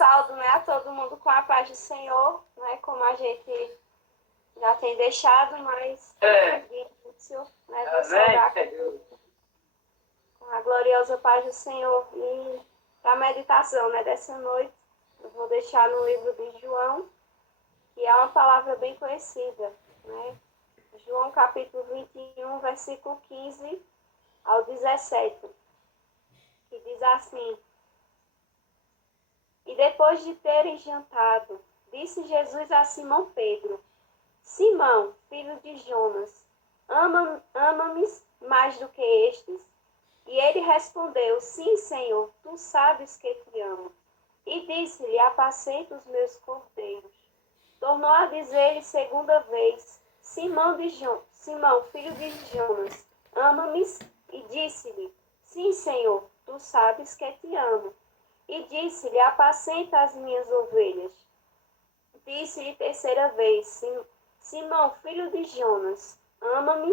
saúdo, né, a todo mundo com a paz do Senhor, né, como a gente já tem deixado, mas de início, né, vou orar com a gloriosa paz do Senhor e para a meditação, né, dessa noite, eu vou deixar no livro de João, que é uma palavra bem conhecida, né, João capítulo 21, versículo 15 ao 17, que diz assim: E depois de terem jantado, disse Jesus a Simão Pedro: Simão, filho de Jonas, ama-me mais do que estes? E ele respondeu: Sim, Senhor, tu sabes que te amo. E disse-lhe: Apacenta os meus cordeiros. Tornou a dizer-lhe segunda vez: Simão, filho de Jonas, ama-me? E disse-lhe: Sim, Senhor, tu sabes que te amo. E disse-lhe: Apacenta as minhas ovelhas. Disse-lhe terceira vez: Simão, filho de Jonas, ama-me?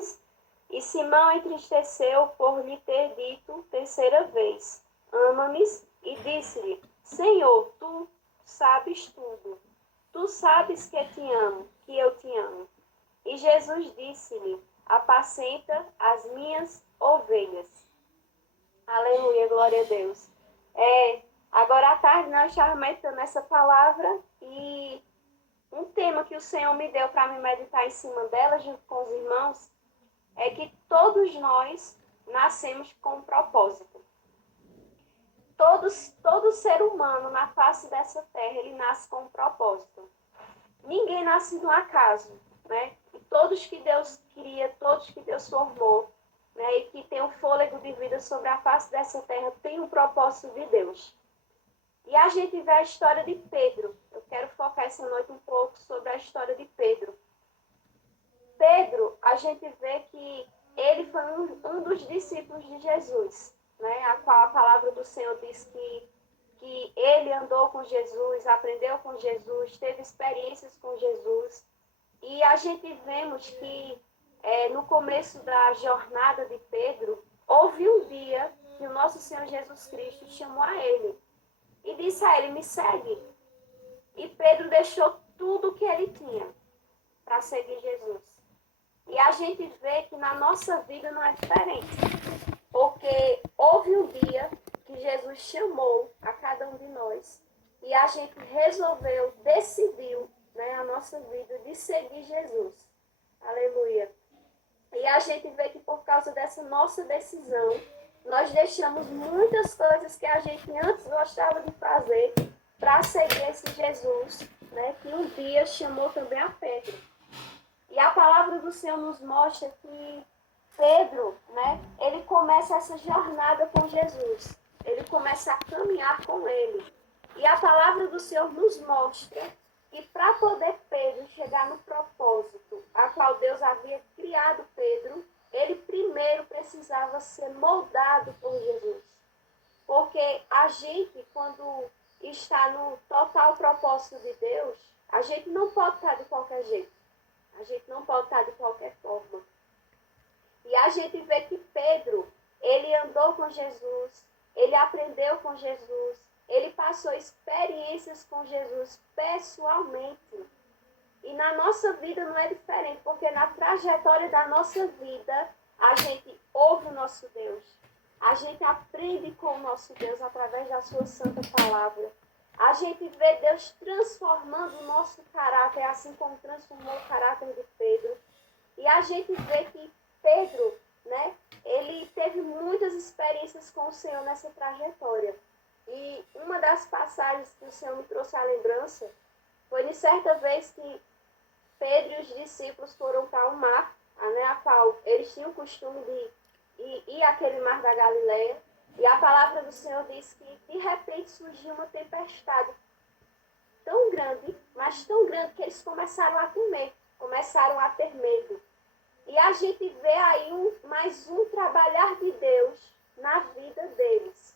E Simão entristeceu por lhe ter dito terceira vez: Ama-me? E disse-lhe: Senhor, tu sabes tudo. Tu sabes que te amo, que eu te amo. E Jesus disse-lhe: Apacenta as minhas ovelhas. Aleluia, glória a Deus. Agora à tarde nós estávamos meditando essa palavra e um tema que o Senhor me deu para me meditar em cima dela, junto com os irmãos, é que todos nós nascemos com um propósito. Todo ser humano na face dessa terra, ele nasce com um propósito. Ninguém nasce no acaso, né? E todos que Deus cria, todos que Deus formou, né? E que tem um fôlego de vida sobre a face dessa terra, tem um propósito de Deus. E a gente vê a história de Pedro. Eu quero focar essa noite um pouco sobre a história de Pedro. Pedro, a gente vê que ele foi um dos discípulos de Jesus, né? A qual a palavra do Senhor diz que ele andou com Jesus, aprendeu com Jesus, teve experiências com Jesus. E a gente vemos que no começo da jornada de Pedro, houve um dia que o nosso Senhor Jesus Cristo chamou a ele e disse a ele: me segue. E Pedro deixou tudo o que ele tinha para seguir Jesus. E a gente vê que na nossa vida não é diferente. Porque houve um dia que Jesus chamou a cada um de nós e a gente resolveu, decidiu, né, a nossa vida de seguir Jesus. Aleluia. E a gente vê que por causa dessa nossa decisão, nós deixamos muitas coisas que a gente antes gostava de fazer para seguir esse Jesus, né, que um dia chamou também a Pedro. E a palavra do Senhor nos mostra que Pedro, né, ele começa essa jornada com Jesus. Ele começa a caminhar com ele. E a palavra do Senhor nos mostra que para poder Pedro chegar no propósito a qual Deus havia criado Pedro, ele primeiro precisava ser moldado por Jesus. Porque a gente, quando está no total propósito de Deus, a gente não pode estar de qualquer jeito. A gente não pode estar de qualquer forma. E a gente vê que Pedro, ele andou com Jesus, ele aprendeu com Jesus, ele passou experiências com Jesus pessoalmente. E na nossa vida não é diferente, porque na trajetória da nossa vida, a gente ouve o nosso Deus. A gente aprende com o nosso Deus através da sua santa palavra. A gente vê Deus transformando o nosso caráter, assim como transformou o caráter de Pedro. E a gente vê que Pedro, né, ele teve muitas experiências com o Senhor nessa trajetória. E uma das passagens que o Senhor me trouxe à lembrança foi de certa vez que Pedro e os discípulos foram para o mar, né, a qual eles tinham o costume de ir àquele mar da Galileia. E a palavra do Senhor diz que de repente surgiu uma tempestade tão grande, mas tão grande que eles começaram a temer, começaram a ter medo. E a gente vê aí mais um trabalhar de Deus na vida deles,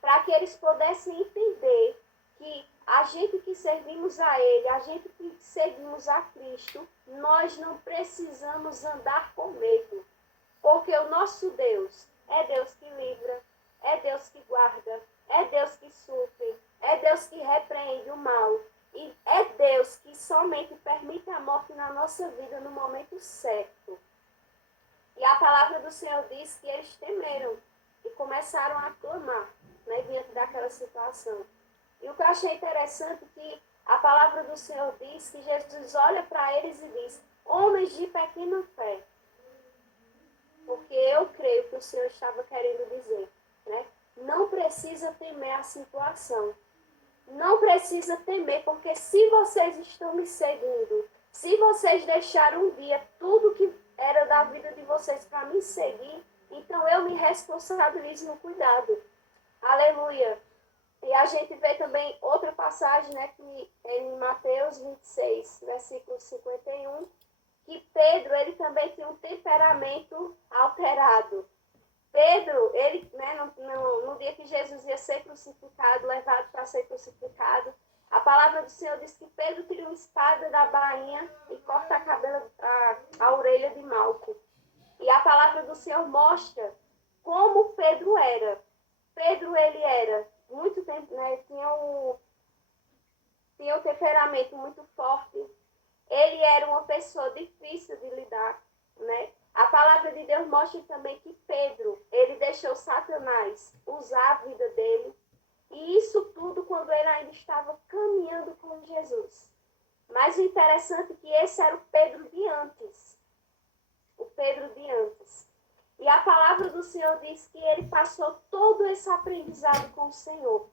para que eles pudessem entender que a gente que servimos a Ele, a gente que seguimos a Cristo, nós não precisamos andar com medo, porque o nosso Deus é Deus que livra, é Deus que guarda, é Deus que supre, é Deus que repreende repreende o mal. E é Deus que somente permite a morte na nossa vida no momento certo. E a palavra do Senhor diz que eles temeram e começaram a clamar, né, diante daquela situação. E o que eu achei interessante é que a palavra do Senhor diz que Jesus olha para eles e diz: homens de pequena fé. Porque eu creio que o Senhor estava querendo dizer, né? Não precisa temer a situação. Não precisa temer, porque se vocês estão me seguindo, se vocês deixaram um dia tudo que era da vida de vocês para me seguir, então eu me responsabilizo no cuidado. Aleluia. E a gente vê também outra passagem, né, que é em Mateus 26, versículo 51, que Pedro, ele também tinha um temperamento alterado. Pedro, ele, né, no dia que Jesus ia ser crucificado, levado para ser crucificado, a palavra do Senhor diz que Pedro tira uma espada da bainha e corta a orelha de Malco. E a palavra do Senhor mostra como Pedro era. Pedro, ele era muito tempo, né, tinha um temperamento muito forte. Ele era uma pessoa difícil de lidar, né? A palavra de Deus mostra também que Pedro, ele deixou Satanás usar a vida dele. E isso tudo quando ele ainda estava caminhando com Jesus. Mas o interessante é que esse era o Pedro de antes. O Pedro de antes. E a palavra do Senhor diz que ele passou todo esse aprendizado com o Senhor.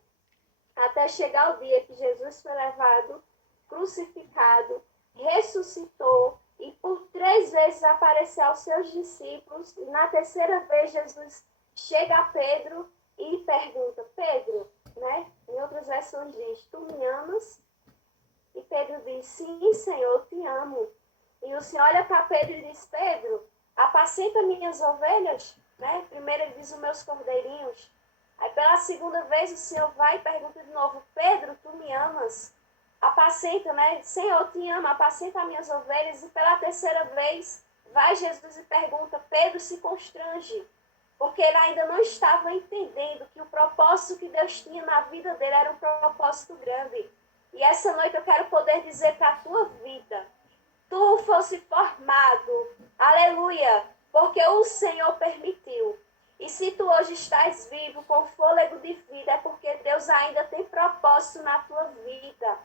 Até chegar o dia que Jesus foi levado, crucificado, ressuscitou e por 3 vezes apareceu aos seus discípulos. E na terceira vez Jesus chega a Pedro e pergunta: Pedro, né? Em outras versões diz: tu me amas? E Pedro diz: sim, Senhor, eu te amo. E o Senhor olha para Pedro e diz: Pedro, apacenta minhas ovelhas, né? Primeiro ele diz: os meus cordeirinhos. Aí pela segunda vez o Senhor vai e pergunta de novo: Pedro, tu me amas? Apacenta, né? Senhor, eu te amo, apacenta as minhas ovelhas. E pela terceira vez vai Jesus e pergunta: Pedro se constrange, porque ele ainda não estava entendendo que o propósito que Deus tinha na vida dele era um propósito grande. E essa noite eu quero poder dizer para a tua vida: tu fosse formado, aleluia, porque o Senhor permitiu. E se tu hoje estás vivo, com fôlego de vida, é porque Deus ainda tem propósito na tua vida.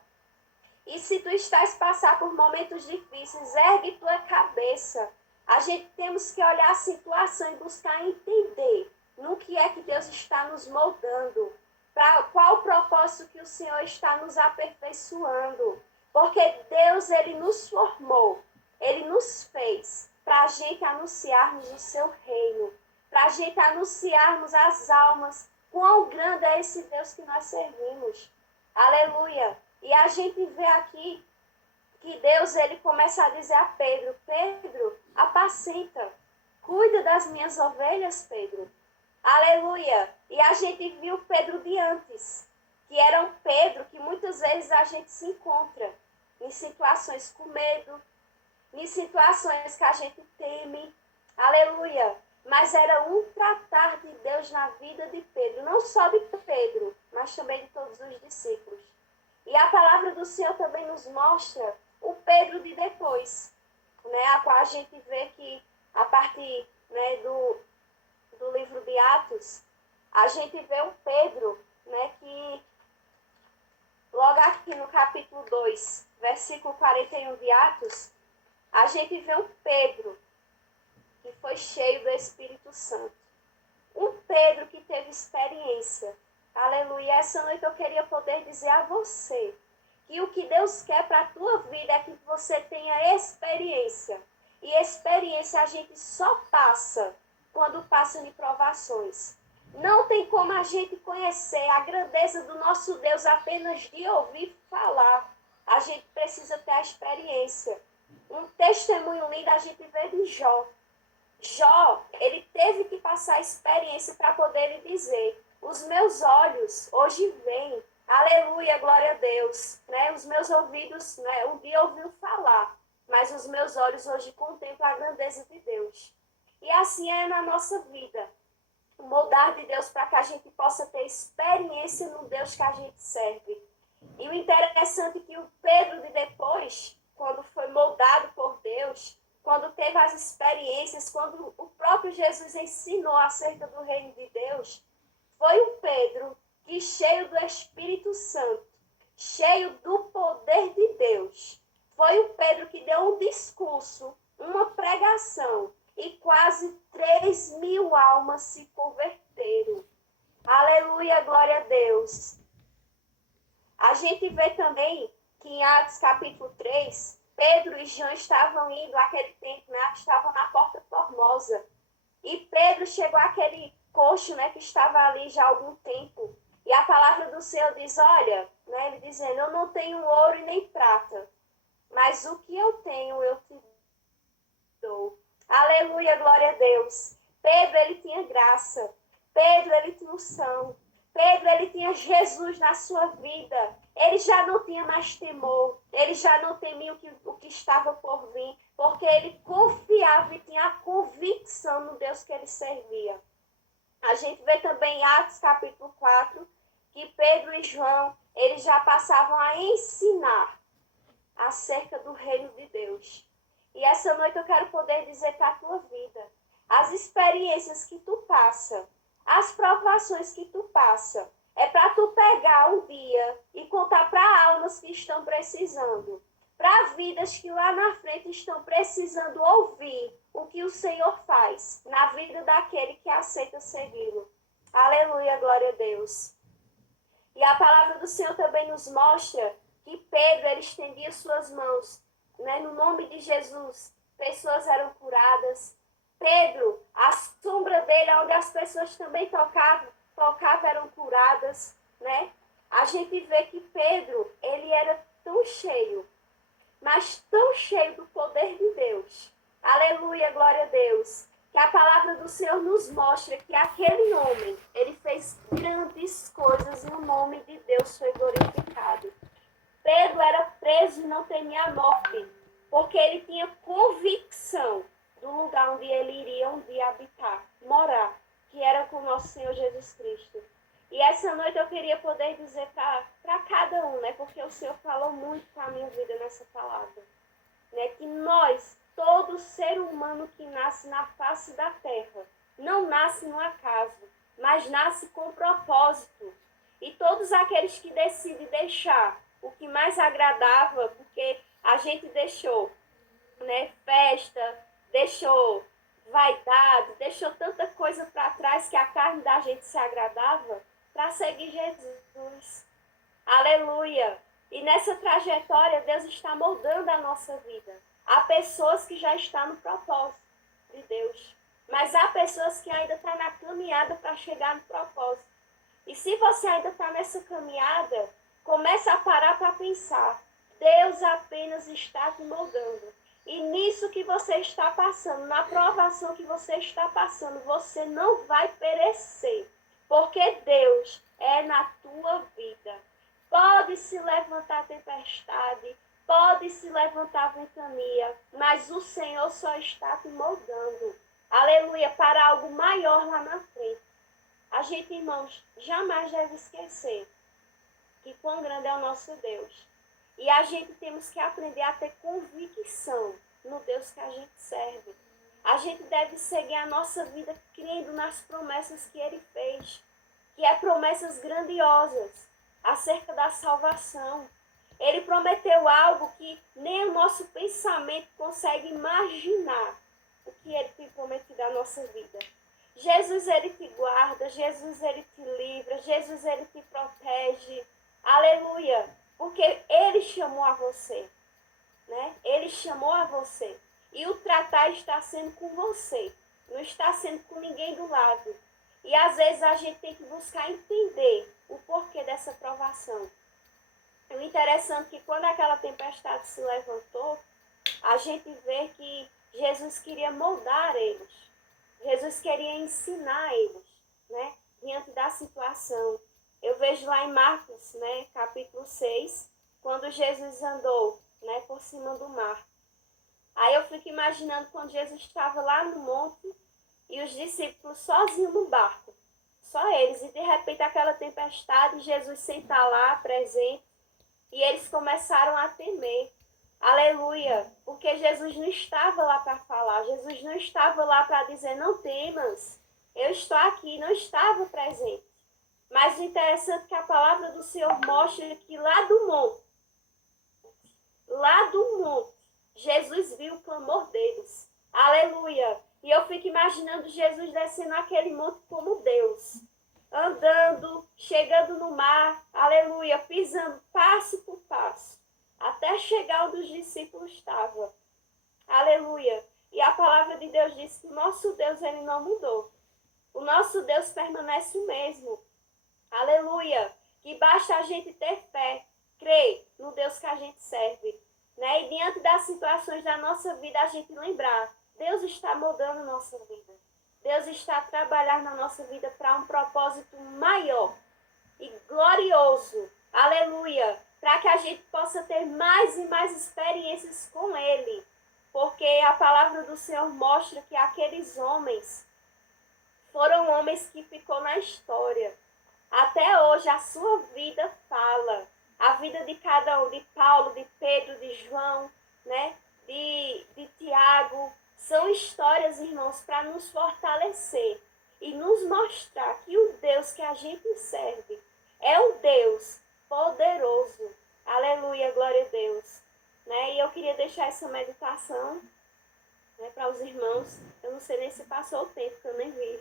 E se tu estás passando por momentos difíceis, ergue tua cabeça. A gente temos que olhar a situação e buscar entender no que é que Deus está nos moldando. Para qual o propósito que o Senhor está nos aperfeiçoando. Porque Deus, ele nos formou, ele nos fez para a gente anunciarmos o seu reino. Para a gente anunciarmos as almas, quão grande é esse Deus que nós servimos. Aleluia! E a gente vê aqui que Deus, ele começa a dizer a Pedro: Pedro, apacenta, cuida das minhas ovelhas, Pedro. Aleluia! E a gente viu Pedro de antes, que era um Pedro que muitas vezes a gente se encontra em situações com medo, em situações que a gente teme. Aleluia! Mas era um tratar de Deus na vida de Pedro, não só de Pedro, mas também de todos os discípulos. E a palavra do Senhor também nos mostra o Pedro de depois, né? A qual a gente vê que a partir, né, do livro de Atos, a gente vê um Pedro, né, que logo aqui no capítulo 2, versículo 41 de Atos, a gente vê um Pedro que foi cheio do Espírito Santo. Um Pedro que teve experiência. Aleluia. Essa noite eu queria poder dizer a você que o que Deus quer para a tua vida é que você tenha experiência. E experiência a gente só passa quando passa em provações. Não tem como a gente conhecer a grandeza do nosso Deus apenas de ouvir falar. A gente precisa ter a experiência. Um testemunho lindo a gente vê de Jó. Jó, ele teve que passar a experiência para poder lhe dizer: os meus olhos hoje veem, aleluia, glória a Deus, né? Os meus ouvidos, né, um dia ouviu falar, mas os meus olhos hoje contemplam a grandeza de Deus. E assim é na nossa vida, moldar de Deus para que a gente possa ter experiência no Deus que a gente serve. E o interessante é que o Pedro de depois, quando foi moldado por Deus, quando teve as experiências, quando o próprio Jesus ensinou acerca do reino de Deus, foi o Pedro que, cheio do Espírito Santo, cheio do poder de Deus, foi o Pedro que deu um discurso, uma pregação, e quase 3.000 almas se converteram. Aleluia, glória a Deus. A gente vê também que em Atos capítulo 3, Pedro e João estavam indo àquele tempo, né? Estavam na Porta Formosa. E Pedro chegou àquele coxo, né, que estava ali já há algum tempo. E a palavra do Senhor diz, olha, né, ele dizendo, eu não tenho ouro e nem prata, mas o que eu tenho eu te dou. Aleluia, glória a Deus. Pedro, ele tinha graça. Pedro, ele tinha unção. Pedro, ele tinha Jesus na sua vida. Ele já não tinha mais temor. Ele já não temia o que estava por vir. Porque ele confiava e tinha a convicção no Deus que ele servia. A gente vê também em Atos capítulo 4, que Pedro e João, eles já passavam a ensinar acerca do reino de Deus. E essa noite eu quero poder dizer para a tua vida, as experiências que tu passa, as provações que tu passa, é para tu pegar um dia e contar para almas que estão precisando, para vidas que lá na frente estão precisando ouvir o que o Senhor faz na vida daquele que aceita segui-lo. Aleluia, glória a Deus. E a palavra do Senhor também nos mostra que Pedro, ele estendia suas mãos, né? No nome de Jesus, pessoas eram curadas. Pedro, a sombra dele, onde as pessoas também tocavam eram curadas, né? A gente vê que Pedro, ele era tão cheio, mas tão cheio do poder de Deus. Aleluia, glória a Deus. Que a palavra do Senhor nos mostra que aquele homem, ele fez grandes coisas e o nome de Deus foi glorificado. Pedro era preso e não temia a morte, porque ele tinha convicção do lugar onde ele iria um dia habitar, morar, que era com o nosso Senhor Jesus Cristo. E essa noite eu queria poder dizer para cada um, né? Porque o Senhor falou muito para a minha vida nessa palavra, né? Que nós, todo ser humano que nasce na face da terra, não nasce no acaso, mas nasce com propósito. E todos aqueles que decidem deixar o que mais agradava, porque a gente deixou, né, festa, deixou vaidade, deixou tanta coisa para trás que a carne da gente se agradava, para seguir Jesus. Aleluia! E nessa trajetória, Deus está moldando a nossa vida. Há pessoas que já estão no propósito de Deus, mas há pessoas que ainda estão na caminhada para chegar no propósito. E se você ainda está nessa caminhada, comece a parar para pensar. Deus apenas está te moldando. E nisso que você está passando, na provação que você está passando, você não vai perecer. Porque Deus é na tua vida. Pode se levantar tempestade, pode se levantar ventania, mas o Senhor só está te moldando. Aleluia, para algo maior lá na frente. A gente, irmãos, jamais deve esquecer que quão grande é o nosso Deus. E a gente temos que aprender a ter convicção no Deus que a gente serve. A gente deve seguir a nossa vida crendo nas promessas que Ele fez, que é promessas grandiosas acerca da salvação. Ele prometeu algo que nem o nosso pensamento consegue imaginar o que Ele tem prometido à nossa vida. Jesus, Ele te guarda, Jesus, Ele te livra, Jesus, Ele te protege. Aleluia! Porque Ele chamou a você, né? Ele chamou a você. E o tratar está sendo com você, não está sendo com ninguém do lado. E às vezes a gente tem que buscar entender o porquê dessa provação. O interessante é que quando aquela tempestade se levantou, a gente vê que Jesus queria moldar eles. Jesus queria ensinar eles, né? Diante da situação. Eu vejo lá em Marcos, né, capítulo 6, quando Jesus andou, né, por cima do mar. Aí eu fico imaginando quando Jesus estava lá no monte e os discípulos sozinhos no barco. Só eles. E de repente aquela tempestade, Jesus sem estar lá presente. E eles começaram a temer. Aleluia! Porque Jesus não estava lá para falar, Jesus não estava lá para dizer, não temas, eu estou aqui, não estava presente. Mas o interessante é que a palavra do Senhor mostra que lá do monte, Jesus viu o clamor deles. Aleluia! E eu fico imaginando Jesus descendo aquele monte como Deus. Andando, chegando no mar, aleluia, pisando passo por passo, até chegar onde os discípulos estavam. Aleluia! E a palavra de Deus diz que o nosso Deus, ele não mudou. O nosso Deus permanece o mesmo. Aleluia! Que basta a gente ter fé, crer no Deus que a gente serve. Né? E diante das situações da nossa vida, a gente lembrar, Deus está mudando a nossa vida. Deus está a trabalhar na nossa vida para um propósito maior e glorioso. Aleluia! Para que a gente possa ter mais e mais experiências com Ele. Porque a palavra do Senhor mostra que aqueles homens foram homens que ficou na história. Até hoje a sua vida fala. A vida de cada um, de Paulo, de Pedro, de João, né? de Tiago. São histórias, irmãos, para nos fortalecer e nos mostrar que o Deus que a gente serve é um Deus poderoso. Aleluia, glória a Deus. Né? E eu queria deixar essa meditação, né, para os irmãos. Eu não sei nem se passou o tempo, que eu nem vi.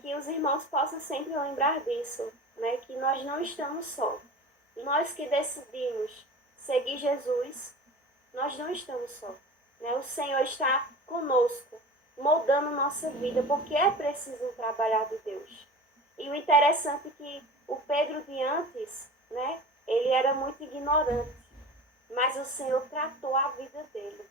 Que os irmãos possam sempre lembrar disso, né, que nós não estamos só. Nós que decidimos seguir Jesus, nós não estamos só. Né? O Senhor está conosco, moldando nossa vida, porque é preciso um trabalhar de Deus. E o interessante é que o Pedro de antes, né, ele era muito ignorante, mas o Senhor tratou a vida dele,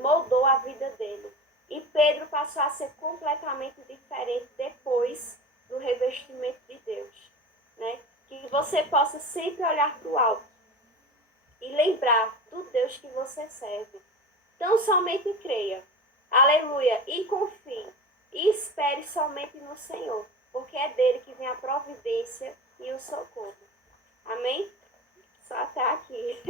moldou a vida dele. E Pedro passou a ser completamente diferente depois do revestimento de Deus. Né? Que você possa sempre olhar para o alto e lembrar do Deus que você serve. Então somente creia. Aleluia. E confie. E espere somente no Senhor. Porque é dele que vem a providência e o socorro. Amém? Só até aqui.